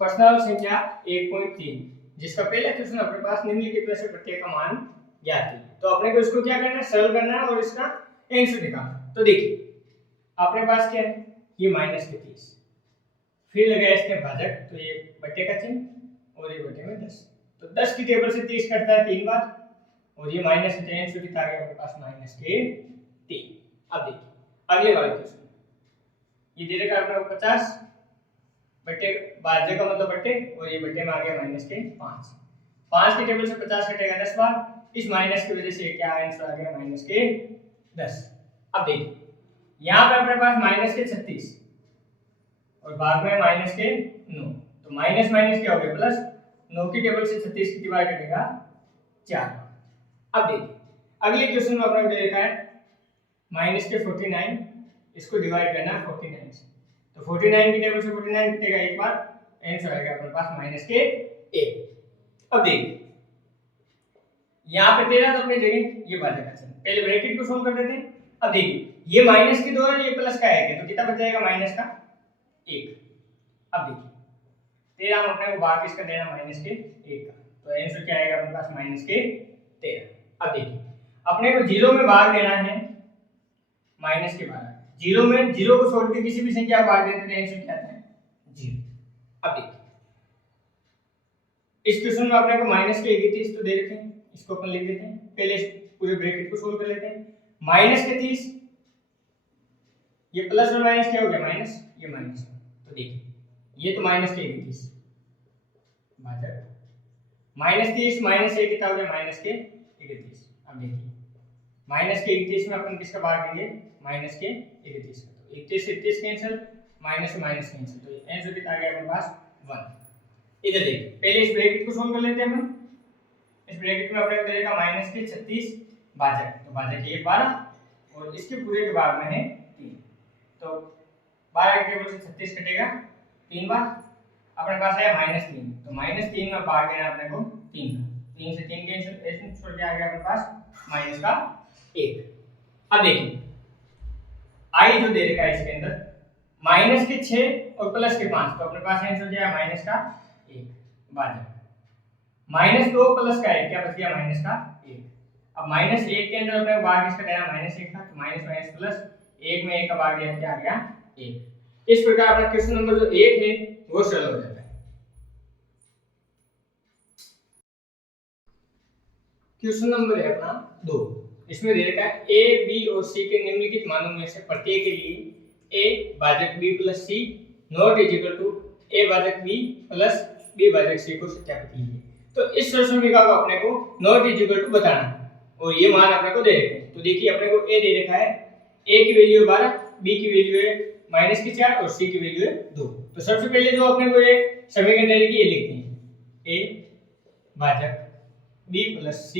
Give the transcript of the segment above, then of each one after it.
प्रश्नावली संख्या 1.3 जिसका पहला क्वेश्चन अपने पास निम्नलिखित में से प्रत्येक का मान ज्ञात है। तो अपने को इसको क्या करना है, सरल करना है और इसका आंसर निकालना। तो देखिए अपने पास क्या है, ये -30, फिर लगाया इसके भाजक, तो ये बट्टे का चिन्ह और ये बट्टे में 10, तो 10 की टेबल से 30 कटता है 3 बार और ये माइनस से tan सूत्र आ गया अपने पास -3। अब देखिए अगले वाले क्वेश्चन, ये दे रखा है अपने को 50 बट्टे, भाज्य का मतलब बट्टे, और ये बट्टे में आ गया -5। 5 की टेबल से 50 कटेगा 10 बार, इस माइनस की वजह से क्या आंसर आ गया -10। अब देखिए यहाँ पे अपने पास -36 और भाग में -9, तो माइनस माइनस क्या हो गया प्लस, 9 की टेबल से 36 कितनी बार कटेगा 4। अब देखिए अगले क्वेश्चन में अपने को दे रखा है -49, इसको डिवाइड करना है 49 से, तो 49 की टेबल से 49 कटेगा एक बार, आंसर आएगा अपने पास -1। अब देखिए यहाँ पे 13 तो अपनी जगह, ये भाज्य का चिन्ह, पहले ब्रैकेट को सोल्व कर देते हैं। अब देखिए ये माइनस की 2 है, ये प्लस का 1 है, तो कितना बच जाएगा -1। अब देखिए 13 में अपने को भाग किसका देना, -1 का, तो आंसर क्या आएगा अपने पास -13। अब देखिए अपने को 0 में भाग देना है -12, 0 में 0 को छोड़ के किसी भी संख्या को भाग देते हैं, आंसर क्या आता है 0। अब देखिए इस क्वेश्चन में अपने को -31 तो दे रखे हैं, इसको अपन लिख देते हैं, पहले पूरे ब्रैकेट को सोल्व कर लेते हैं। -30, ये प्लस और माइनस क्या हो गया माइनस, ये माइनस, तो देखिए ये तो -31 भाजक -30 -1 कितना हो गया -31। अब देखिए -31 में अपन किसका भाग देंगे, -31 का, तो 31 से 31 कैंसिल, माइनस से माइनस कैंसिल, तो आंसर कितना आ गया अपने पास 1। इधर देखिए पहले इस ब्रैकेट को सोल्व कर लेते हैं हम। इस ब्रैकेट में अपने को देगा -36 भाजक, तो भाजक ये 12 और इसके पूरे के भाग में है 3, तो 12 की टेबल से 36 कटेगा 3 बार, अपने पास आया -3, तो -3 में भाग देना अपने को 3 का, 3 से 3 कैंसिल, छोड़ के आ गया अपने पास -1। अब देखिए आई जो दे रखा है इसके अंदर -6 और +5, तो अपने पास आंसर क्या है -1 भाजक -2 प्लस का 1 क्या बच गया -1। अब -1 के अंदर अपने भाग इसका देना -1 था, तो माइनस माइनस प्लस 1 में 1 का भाग दिया, क्या आ गया 1। इस प्रकार अपना क्वेश्चन नंबर जो 1 है वो सरल हो जाता है। क्वेश्चन नंबर है अपना 2, इसमें दे रखा है a b और c के निम्नलिखित मानों में से प्रत्येक के लिए a भाजक b plus c not is equal to a भाजक b प्लस b भाजक c को सत्यापित कीजिए। तो इस समीकरण को अपने को नॉट इज इक्वल टू बताना और ये मान अपने को दे रखे हैं। तो देखिए अपने को a दे रखा है, a की वैल्यू है 12, b की वैल्यू है -4 और c की वैल्यू है 2। तो सबसे पहले जो अपने को ये समीकरण दे रखी है ये लिखते हैं, a भाजक b plus c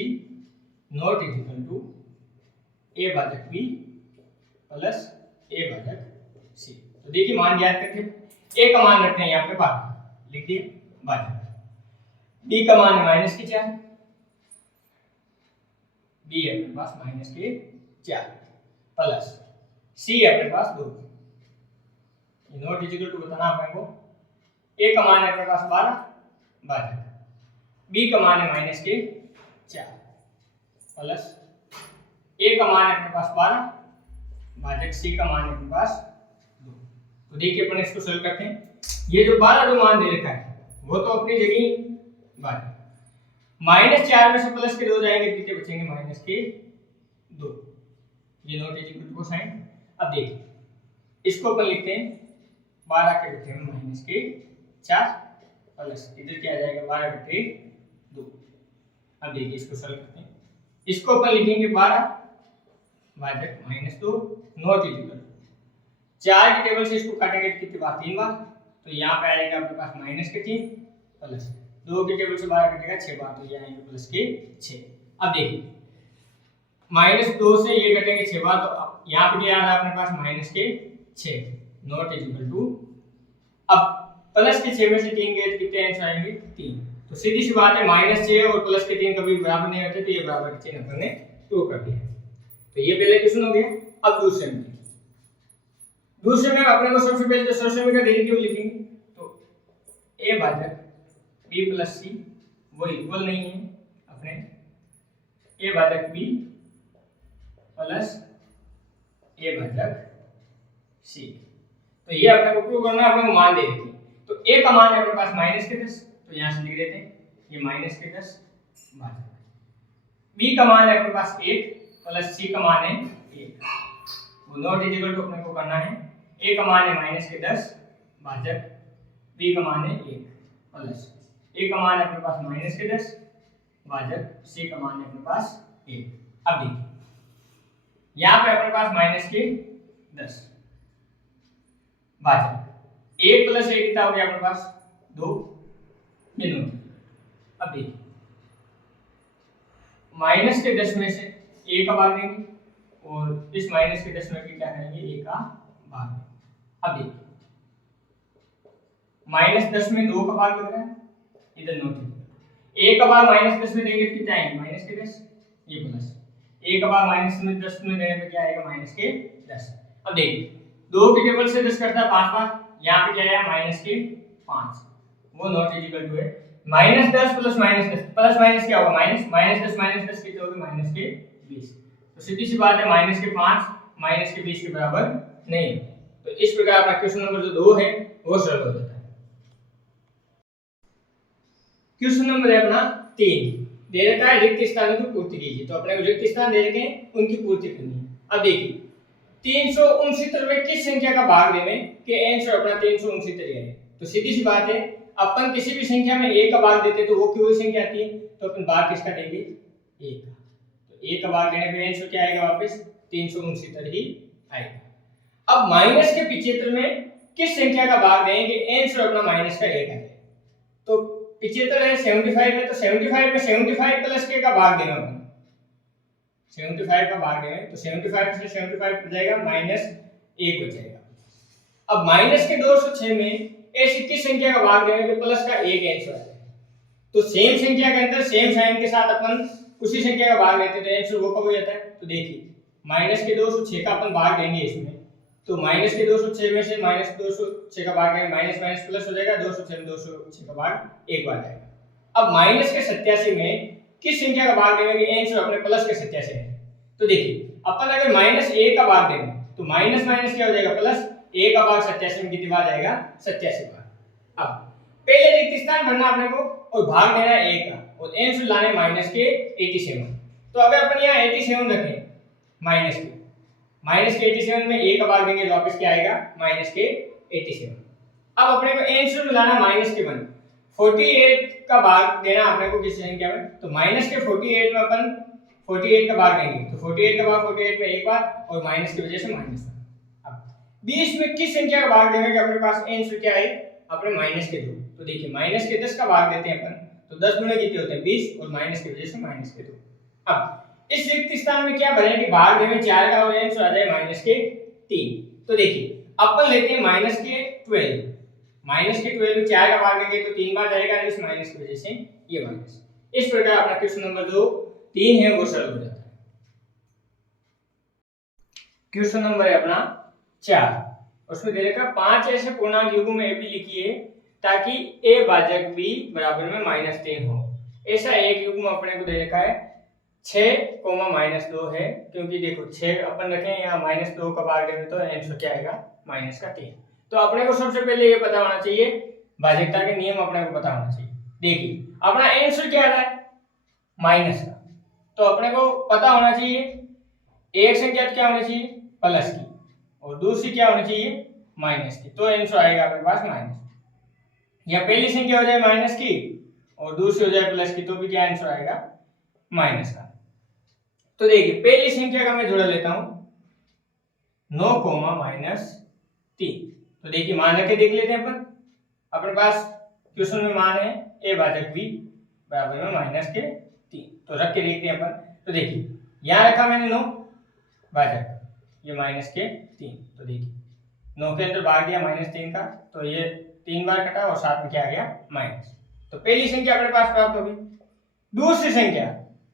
not is equal to a भाजक b प्लस a भाजक c। तो देखिए मान ज्ञात करके a का मान रखते हैं यहाँ पे बाहर, लिख दिए भाजक, b का मान है -4, b है अपने पास -4 प्लस c है अपने पास 2, नॉट इज इक्वल टू बताना अपने को, a का मान है अपने पास 12 भाजक, b का मान है -4 प्लस a का मान है अपने पास 12 भाजक c का मान है अपने पास 2। तो देखिए अपन इसको सरल करते हैं, ये जो 12 जो मान दे रखा है वो तो अपनी जगह भाजक, -4 में से प्लस के 2 जाएंगे, कितने बचेंगे -2, ये not is equal to cosine. अब देखिए इसको अपन लिखते हैं 12 के बटे में -4 प्लस इधर क्या आ जाएगा 12 बटे 2। अब देखिए इसको सरल करते हैं, इसको अपन लिखेंगे 12 भाजक -2 नॉट इज इक्वल टू 4 की टेबल से इसको काटेंगे कितनी बार 3 बार, तो यहाँ पे आएगा अपने पास -3 प्लस 2 की टेबल से 12 कटेगा 6 बार, तो ये आएंगे +6। अब देखिए -2 से ये कटेंगे 6 बार, तो यहाँ पे क्या आ रहा है अपने पास -6 नॉट इज इक्वल टू, अब प्लस के 6 में से 3 गए तो कितने आंसर आएंगे 3। तो सीधी सी बात है -6 और प्लस के 3 कभी बराबर नहीं होते, तो ये बराबर के चिन्ह अपन ने प्रूव कर दिया। तो ये पहले क्वेश्चन हो गया। अब दूसरे में अपने को सबसे पहले तो सरल समीकरण दे दी लिखेंगे, तो a a भाजक b प्लस c वो इक्वल नहीं है अपने a भाजक b प्लस a भाजक c। तो ये अपने को प्रूव करना है, अपने को मान दे रखी है। तो a का मान है अपने पास -10, तो यहाँ से लिख देते हैं ये -10 भाजक b का मान है अपने पास 1 प्लस c का मान है 1। वो नॉट इक्वल टू अपने को करना है a का मान है -10 भाजक b का मान है 1 प्लस a का मान है अपने पास -10 भाजक c का मान है अपने पास 1। अब देखिए यहाँ पे अपने पास -10 भाजक 1 प्लस 1 कितना हो गया अपने पास 2 बिंदु। अब देखिए -10 में से a का भाग देंगे और इस -10 में क्या करेंगे a का भाग। अब देखिए -10 में 2 का भाग लग रहा है, इधर नोट a का भाग -10 में देंगे कितना आएगा -10, ये प्लस a का भाग -10 में देने पे क्या आएगा -10। अब देखिए 2 के टेबल से 10 करता है 5 5, यहाँ पे क्या आया -5, वो नॉट इक्वल टू है -10 प्लस -10 प्लस माइनस क्या होगा -10 कितने होगी -20। तो सीधी सी बात है -5 -20 के बराबर नहीं। तो इस प्रकार अपना क्वेश्चन नंबर जो 2 है वो सॉल्व हो जाता है। क्वेश्चन नंबर है अपना 3, दे रखा है रिक्त स्थानों की पूर्ति कीजिए। तो अपने को रिक्त स्थान दे रखे हैं, उनकी पूर्ति करनी है। अब देखिए 369 में किस संख्या का भाग देने के आंसर अपना 369 है। तो सीधी सी बात है, अपन किसी भी संख्या में a का भाग देते तो वो कोई संख्या आती है, तो अपन भाग किसका देंगे a का। तो a का भाग देने पे आंसर क्या आएगा वापस 369 ही आएगा। अब माइनस के 75 में किस संख्या का भाग देंगे आंसर अपना माइनस का 1 आ जाएगा। तो 75 है 75 है, तो 75 में 75 प्लस k का भाग देना होगा। 75 का भाग दें तो 75 से 75 कट जाएगा -1 बचेगा। अब माइनस के 206 में ऐसी किस संख्या का भाग देंगे तो प्लस का 1 आंसर आ जाएगा। तो सेम संख्या के अंदर सेम साइन के साथ अपन उसी संख्या का भाग देते तो आंसर वो कब हो जाता है। तो देखिए माइनस के 206 का अपन भाग देंगे इसमें, तो माइनस के 206 में से -206 का भाग देंगे, माइनस माइनस प्लस हो जाएगा, 206 में 206 का भाग 1 बार जाएगा। अब माइनस के 87 में किस संख्या का भाग देंगे आंसर अपने प्लस के 87 है। तो देखिए अपन अगर -1 का भाग देंगे तो माइनस माइनस क्या हो जाएगा प्लस, 1 का भाग 87 में कितनी बार जाएगा 87 बार। अब पहले रिक्त स्थान भरना अपने को और भाग देना है 1 का और आंसर लाने माइनस के 87। तो अगर अपन यहाँ 87 रखें माइनस के 87 में 1 का भाग देंगे तो वापस क्या आएगा -87। अब अपने को आंसर लाना -1, 48 का भाग देना अपने को किस संख्या में, तो माइनस के 48 में अपन 48 का भाग देंगे तो 48 का भाग 48 में 1 बार और माइनस की वजह से -1। अब 20 में किस संख्या का भाग देंगे अपने पास आंसर क्या है अपने -2। तो देखिए माइनस के 10 का भाग देते हैं अपन तो 10 गुणे कितने होते हैं 20 और माइनस की वजह से -2। अब इस रिक्त स्थान में क्या भरेंगे भाग देंगे 4 का और आंसर आ जाए -3। तो देखिए अपन लेते हैं -12 में 4 का भाग देंगे तो 3 बार जाएगा, इस माइनस की वजह से ये माइनस। इस प्रकार अपना क्वेश्चन नंबर जो 3 है वो सॉल्व हो जाता है। क्वेश्चन नंबर है अपना 4, उसमें दे रखा 5 ऐसे पूर्णांक युग्म में भी लिखिए ताकि a भाजक b बराबर में -3 हो। ऐसा एक युग्म अपने को दे रखा है 6, -2 है, क्योंकि देखो 6 अपन रखे हैं यहाँ -2 का भाग देंगे तो आंसर क्या आएगा -3। तो अपने को सबसे पहले ये पता होना चाहिए, भाजकता के नियम अपने को पता होना चाहिए। देखिए अपना आंसर क्या आ रहा है माइनस का, तो अपने को पता होना चाहिए एक संख्या क्या होनी चाहिए प्लस की और दूसरी क्या होनी चाहिए माइनस की, तो आंसर आएगा अपने पास माइनस। या पहली संख्या हो जाए माइनस की और दूसरी हो जाए प्लस की तो भी क्या आंसर आएगा माइनस का। तो देखिए पहली संख्या का मैं जोड़ा लेता हूं 9, -3। तो देखिए मान रखे देख लेते हैं अपन, अपने पास क्वेश्चन में मान है a भाजक b बराबर में -3, तो रख के देखते हैं अपन। तो देखिए यहाँ रखा मैंने 9 भाजक ये -3, तो देखिए 9 के अंदर भाग दिया -3 का तो ये 3 बार कटा और साथ में क्या आ गया माइनस। तो पहली संख्या अपने पास प्राप्त होगी। दूसरी संख्या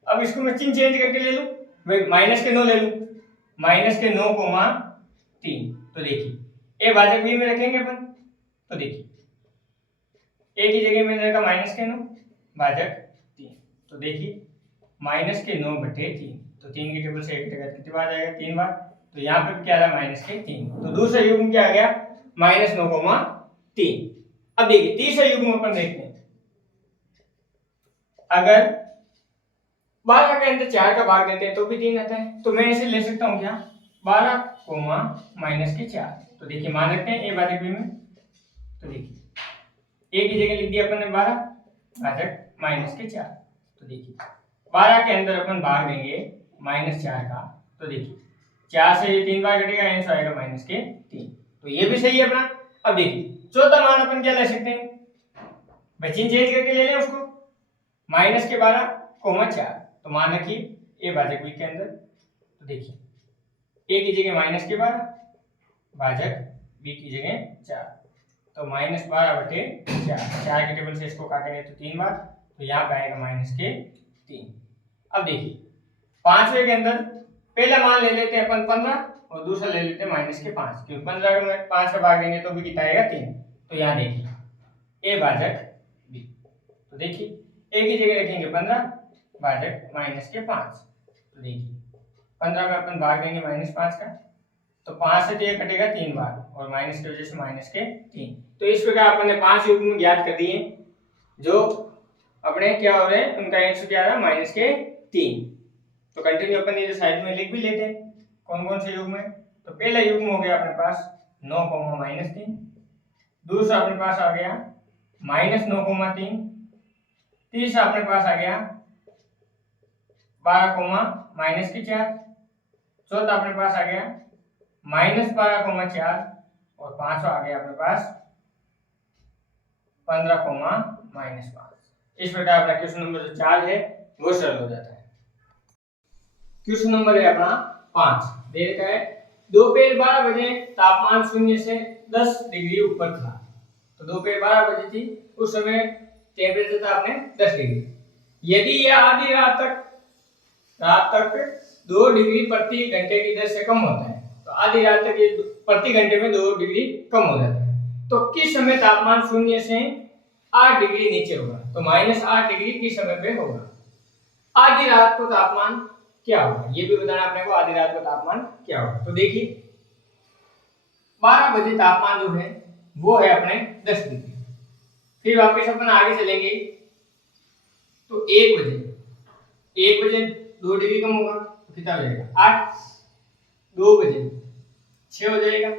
अब इसको मैं चिन्ह चेंज करके ले लूं, -9 ले लूं, -9, 3। तो देखिए a भाजक b में रखेंगे अपन, तो देखिए ए की जगह में रहेगा -9 भाजक 3। तो देखिए -9/3, तो 3 की टेबल से 1 घटेगा कितनी बार जाएगा, 3 बार। तो यहाँ पे क्या आ रहा है -3। तो दूसरा युग्म क्या आ गया -9,3। अब देखिए तीसरा युग्म अपन देखते हैं। अगर 12 के अंदर 4 का भाग देते हैं तो भी 3 आता है, तो मैं इसे ले सकता हूँ क्या 12, -4। तो देखिए मान रखते हैं a भाजक b में। तो देखिए a की जगह लिख दिया अपन ने 12 भाजक -4। तो देखिए 12 के अंदर अपन भाग देंगे -4 का। तो देखिए 4 से ये 3 बार घटेगा, आंसर आएगा -3। तो ये भी सही है अपना। अब देखिए चौथा मान अपन क्या ले सकते हैं, बचिन चेंज करके ले लें उसको, -12,4। तो मान रखिए ए भाजक बी के अंदर। तो देखिए ए की जगह -12 भाजक बी की जगह 4। तो -12/4, 4 के टेबल से इसको काटेंगे तो 3 बार। तो यहाँ पे आएगा -3। अब देखिए पांचवे के अंदर पहला मान ले लेते हैं अपन 15 और दूसरा ले लेते हैं -5, क्योंकि 15 में 5 का भाग देंगे तो भी कितना आएगा 3। तो यहाँ देखिए ए भाजक बी। तो देखिए ए की जगह रखेंगे 15 भाजक -5। तो देखिए 15 में अपन भाग देंगे -5 का, तो 5 से तो ये कटेगा 3 बार और माइनस की वजह से -3। तो इस प्रकार अपन ने 5 युग्म ज्ञात कर दिए जो अपने क्या हो रहे हैं, उनका आंसर क्या आ रहा है -3। तो कंटिन्यू अपन ये साइड में लिख भी लेते हैं कौन कौन से युग्म है। तो पहला युग्म हो गया अपने पास 9, -3। दूसरा अपने पास आ गया -9,3। तीसरा अपने पास आ गया 12, चौथा अपने पास आ गया -12,4 और पांचवा आ गया अपने पास 15, इस प्रकार अपना क्वेश्चन नंबर जो 4 है वो सरल हो जाता है। क्वेश्चन नंबर है अपना 5, दे रखा है दोपहर 12 बजे तापमान 0 से 10 डिग्री ऊपर था। तो दोपहर 12 बजे थी, उस समय टेम्परेचर था अपने 10 डिग्री। यदि यह आधी रात तक 2 डिग्री प्रति घंटे की दर से कम होता है, तो आधी रात तक ये प्रति घंटे में 2 डिग्री कम हो जाता है, तो किस समय तापमान 0 से 8 डिग्री नीचे होगा। तो -8 डिग्री किस समय पे होगा। आधी रात को तापमान क्या होगा ये भी बताना अपने को, आधी रात को तापमान क्या होगा। तो देखिए 12 बजे तापमान जो है वो है अपने 10 डिग्री। फिर वापस अपन आगे चलेंगे तो 1 बजे 2 डिग्री कम होगा, तो कितना हो जाएगा 8। 2 बजे 6 हो जाएगा,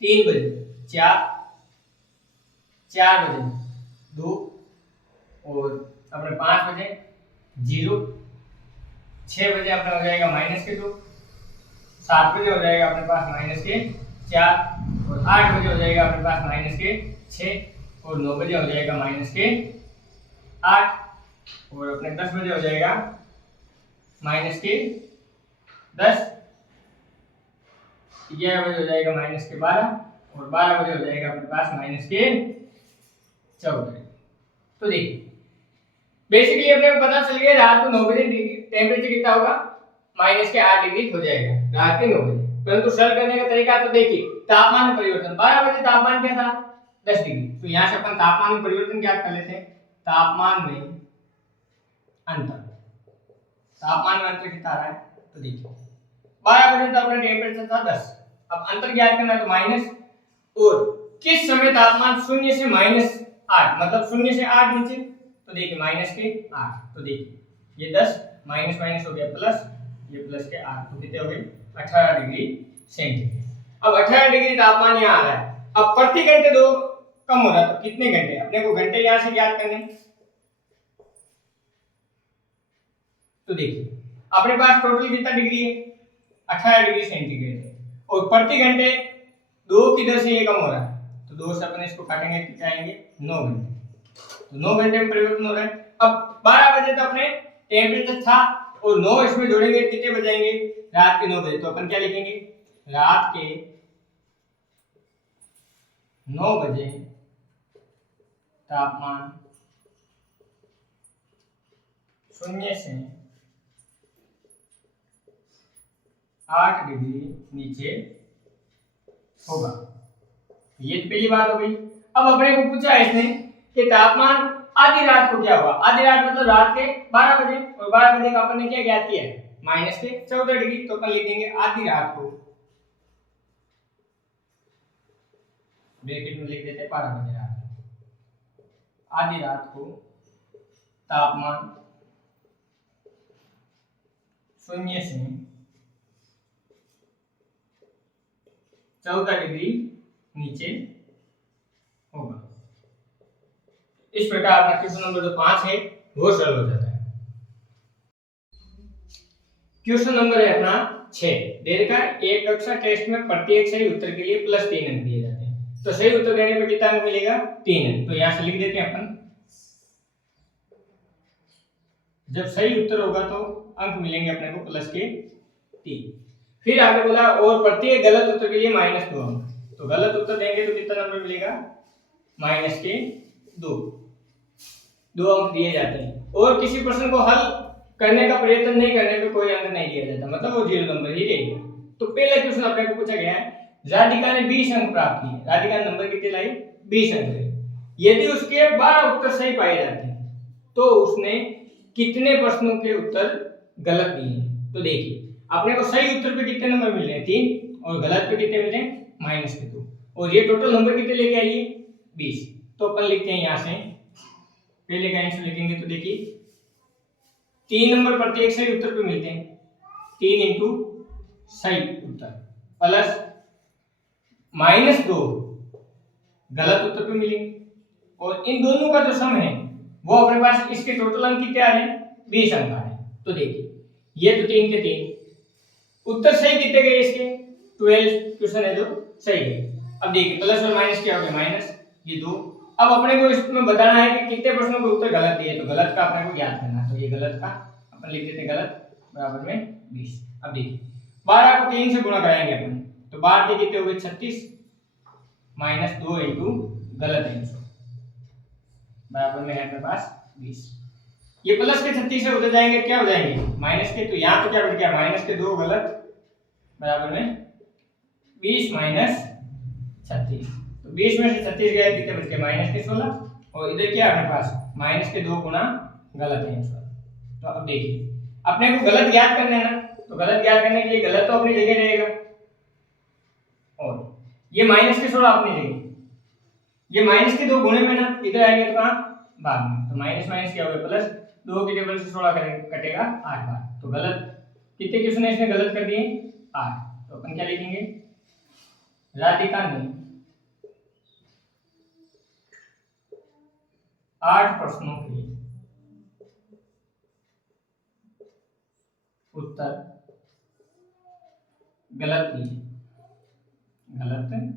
3 बजे 4, 4 बजे 2 और अपने 5 बजे 0, 6 बजे अपना हो जाएगा -2, 7 बजे हो जाएगा अपने पास -4 और 8 बजे हो जाएगा अपने पास -6 और 9 बजे हो जाएगा -8 और अपने 10 बजे हो जाएगा -10, 11 बजे हो जाएगा -12 और 12 बजे हो जाएगा अपने पास -14। तो देखिए बेसिकली अपने को पता चल गया रात को 9 बजे टेम्परेचर कितना होगा -8 डिग्री हो जाएगा रात के 9 बजे। परंतु सरल करने का तरीका तो देखिए तापमान में परिवर्तन, 12 बजे तापमान क्या था 10 डिग्री, तो यहाँ से अपन तापमान में परिवर्तन ज्ञात कर लेते हैं। तापमान में अंतर कितना आ रहा है। तो देखिए 12 बजे तो अपना टेम्परेचर था 10, अब अंतर ज्ञात करना है तो माइनस, और किस समय तापमान 0 से -8 मतलब 0 से 8 नीचे। तो देखिए -8, तो देखिए ये 10 माइनस माइनस हो गया प्लस, ये प्लस के 8, तो कितने हो गए 18 डिग्री सेंटीग्रेड। अब 18 डिग्री तापमान यहाँ आ रहा है। अब प्रति घंटे 2 कम हो रहा है, तो कितने घंटे, अपने को घंटे यहाँ से ज्ञात करने। तो देखिए अपने पास टोटल कितना डिग्री है 18 डिग्री सेंटीग्रेड है, और प्रति घंटे 2 की दर से ये कम हो रहा है, तो 2 से अपन इसको काटेंगे कितना आएंगे 9 घंटे। तो 9 घंटे में परिवर्तन हो रहा है। अब 12 बजे तो अपने टेम्परेचर था और 9 इसमें जोड़ेंगे कितने बजाएंगे रात के 9 बजे। तो अपन क्या लिखेंगे रात के 9 बजे तापमान 0 से 8 डिग्री नीचे होगा। ये तो पहली बात हो गई। अब अपने को पूछा है इसने कि तापमान आधी रात को क्या हुआ। आधी रात मतलब रात के 12 बजे, और 12 बजे का अपन ने क्या ज्ञात किया है, माइनस के 14 डिग्री। तो अपन लिख देंगे आधी रात को, ब्रैकेट में लिख देते हैं 12 बजे रात को, आधी रात को तापमान 0 से 14 डिग्री नीचे होगा। इस प्रकार अपना क्वेश्चन नंबर जो 5 है वो सॉल्व हो जाता है। क्वेश्चन नंबर है अपना 6, दे रखा है एक कक्षा टेस्ट में प्रत्येक सही उत्तर के लिए +3 अंक दिए जाते हैं। तो सही उत्तर देने पर कितना अंक मिलेगा, 3 अंक। तो यहां से लिख देते हैं अपन, जब सही उत्तर होगा तो अंक मिलेंगे अपने को +3। फिर आगे बोला और प्रत्येक गलत उत्तर के लिए -2 अंक। तो गलत उत्तर देंगे तो कितना नंबर मिलेगा, -2 अंक दिए जाते हैं। और किसी प्रश्न को हल करने का प्रयत्न नहीं करने पे कोई अंक नहीं दिया जाता, मतलब वो 0 नंबर ही रहेगा। तो पहला क्वेश्चन अपने को पूछा गया है, राधिका ने 20 अंक प्राप्त किए। राधिका ने नंबर कितने लाई, 20 अंक लाई। यदि उसके 12 उत्तर सही पाए जाते हैं तो उसने कितने प्रश्नों के उत्तर गलत दिए। तो देखिए अपने को सही उत्तर पे कितने नंबर मिल रहे हैं, 3, और गलत पे कितने मिले हैं, -2, और ये टोटल नंबर कितने लेके आइए, 20। तो अपन लिखते हैं यहां से पहले का आंसर लिखेंगे। तो देखिए 3 नंबर प्रत्येक सही उत्तर पे मिलते हैं, 3 इंटू सही उत्तर प्लस -2 गलत उत्तर पे मिलेंगे, और इन दोनों का जो सम है वो अपने पास इसके टोटल अंक कितने आ रहे हैं, 20 अंक आ रहे हैं। तो देखिए ये तो 3 के 3 उत्तर सही कितने गए इसके, 12 क्वेश्चन है जो सही है। अब देखिए प्लस और माइनस क्या हो गया, माइनस, ये 2। अब अपने को इसमें बताना है कि कितने प्रश्नों के उत्तर गलत दिए, तो गलत का अपने को ज्ञात करना है। तो ये गलत का अपन लिख देते हैं गलत बराबर में 20। अब देखिए 12 को 3 से गुणा कराएंगे अपन, तो 12 के कितने हो गए, 36, -2 इंटू गलत आंसर बराबर में है अपने पास 20। ये प्लस के 36 से उधर जाएंगे क्या हो जाएंगे, माइनस के। तो यहाँ तो क्या बच गया, -2 गलत बराबर में 20 - 36। तो 20 में से 36 गया कितने बच गए, -16, और इधर क्या है अपने पास -2 गुना गलत आंसर। तो अब देखिए अपने को गलत ज्ञात करना है ना, तो गलत ज्ञात करने के लिए गलत तो अपनी जगह रहेगा, और ये -16 अपनी जगह, ये -2 गुणे में ना इधर आएंगे तो कहां, बाद में। तो माइनस माइनस क्या होगा प्लस, 2 के टेबल से 16 कटेगा 8 बार। तो गलत कितने क्वेश्चन इसने गलत कर दिए, 8। तो अपन क्या लिखेंगे, राधिका ने 8 प्रश्नों के उत्तर गलत दिए, गलत दिए।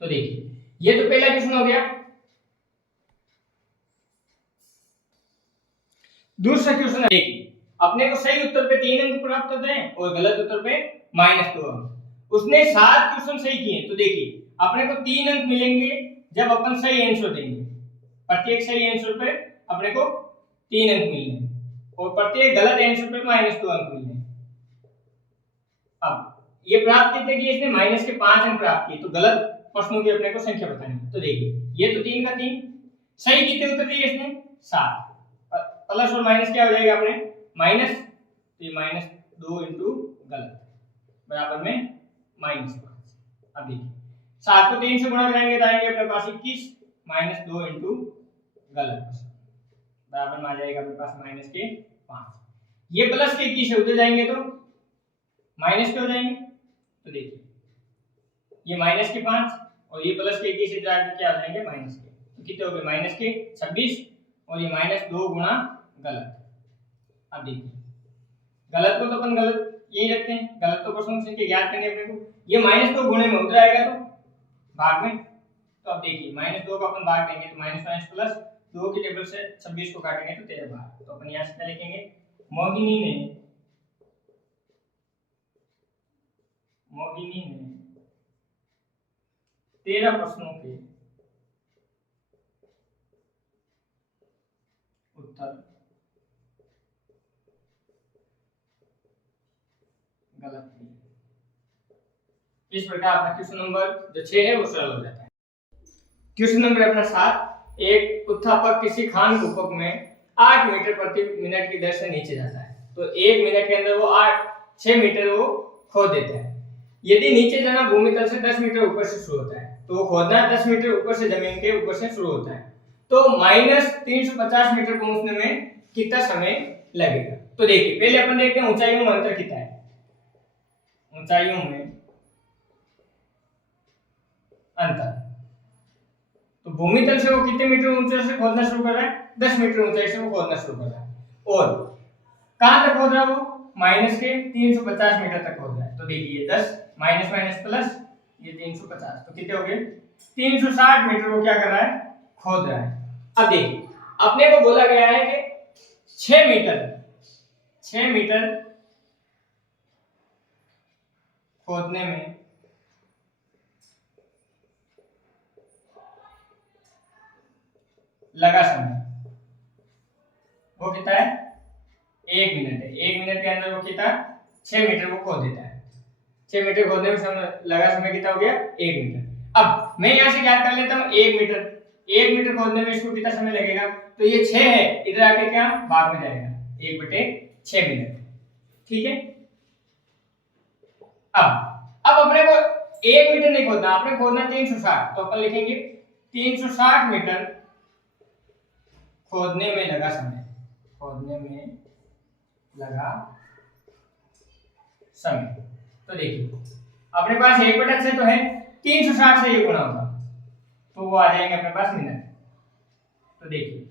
तो देखिए ये तो पहला क्वेश्चन हो गया। दूसरा क्वेश्चन है, देखिए अपने को सही उत्तर पे 3 अंक प्राप्त होते हैं और गलत उत्तर पे -2 अंक। उसने 7 क्वेश्चन सही किए, तो देखिए अपने को 3 अंक मिलेंगे जब अपन सही आंसर देंगे। प्रत्येक सही आंसर पे अपने को 3 अंक मिलेंगे, और प्रत्येक गलत आंसर पे -2 अंक मिलेंगे। अब ये प्राप्त कितने किए इसने, माइनस के 5 अंक प्राप्त किए। तो गलत प्रश्नों की अपने को संख्या बतानी। तो देखिए ये तो 3 का 3, सही कितने उत्तर दिए इसने, 7। प्लस और माइनस क्या हो जाएगा अपने, माइनस, तो ये -2 इंटू गलत बराबर में -5। अब देखिए 7 को 3 से गुणा कराएंगे तो आएंगे अपने पास 21, -2 इंटू गलत बराबर में आ जाएगा अपने पास -5। ये प्लस के 21 से उधर जाएंगे तो माइनस के हो जाएंगे। तो देखिए ये -5 और ये प्लस के 21 से जाके क्या हो जाएंगे, माइनस के। तो कितने हो गए, -26, और ये -2 गुणा गलत। अब देखिए गलत को तो अपन गलत यही रखते हैं, गलत तो प्रश्न संख्या ज्ञात करनी अपने को। ये -2 गुणे में उधर आएगा तो भाग में। तो अब देखिए -2 का अपन भाग देंगे तो माइनस प्लस 2 की टेबल से 26 को काटेंगे तो 13 भाग। तो अपन यहाँ से क्या लिखेंगे, मोहिनी ने 13 प्रश्नों के उत्तर गलत दिए। इस प्रकार अपना क्वेश्चन नंबर जो 6 है वो सरल हो जाता है। क्वेश्चन नंबर अपना 7, एक उत्थापक किसी खान गुफक में 8 मीटर प्रति मिनट की दर से नीचे जाता है, तो 1 मिनट के अंदर वो 6 मीटर वो खोद देता है। यदि नीचे जाना भूमितल से 10 मीटर ऊपर से शुरू होता है, तो वो खोदना 10 मीटर ऊपर से, जमीन के ऊपर से शुरू होता है, तो -350 मीटर पहुंचने में कितना समय लगेगा। तो देखिए पहले अपन देखते हैं ऊंचाइयों में अंतर कितना है। ऊंचाइयों में अंतर, तो भूमितल से वो कितने मीटर ऊंचाई से खोदना शुरू कर रहा है, 10 मीटर ऊंचाई से वो खोदना शुरू कर रहा है, और कहां तक खोद रहा है वो, -350 मीटर तक खोद रहा है। तो देखिए 10 माइनस माइनस प्लस, ये 350, तो कितने हो गए 360 मीटर वो क्या कर रहा है, खोद रहा है। अब देखिए अपने को बोला गया है कि 6 मीटर खोदने में लगा समय, वो कितना है, 1 मिनट है। 1 मिनट के अंदर वो कितना 6 मीटर वो खोद देता है। 6 मीटर खोदने में समय लगा, समय कितना हो गया 1 मीटर। अब मैं यहां से क्या कर लेता हूं, 1 मीटर खोदने में इसको कितना समय लगेगा, तो ये 6 है, इधर आके क्या भाग में जाएगा 1/6 मिनट, ठीक है। अब अपने को 1 मीटर नहीं खोदना, अपने खोदना 360, तो अपन लिखेंगे 360 मीटर खोदने में लगा समय, खोदने में लगा समय। तो देखिए अपने पास 1/6 तो है, 360 से ये गुणा होगा, तो वो आ जाएंगे अपने पास मिनट। तो देखिए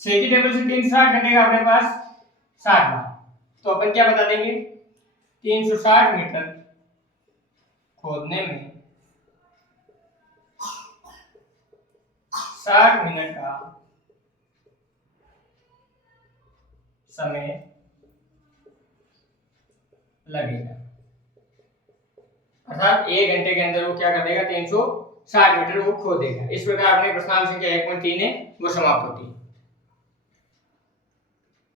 6 की टेबल से 360 घटेगा अपने पास 60 बार, तो अपन क्या बता देंगे 360 मीटर खोदने में 60 मिनट का समय लगेगा, अर्थात 1 घंटे के अंदर वो क्या कर देगा 360 मीटर वो खोदेगा। इस प्रकार अपने प्रश्नांक संख्या 1.3 है वो समाप्त होती है।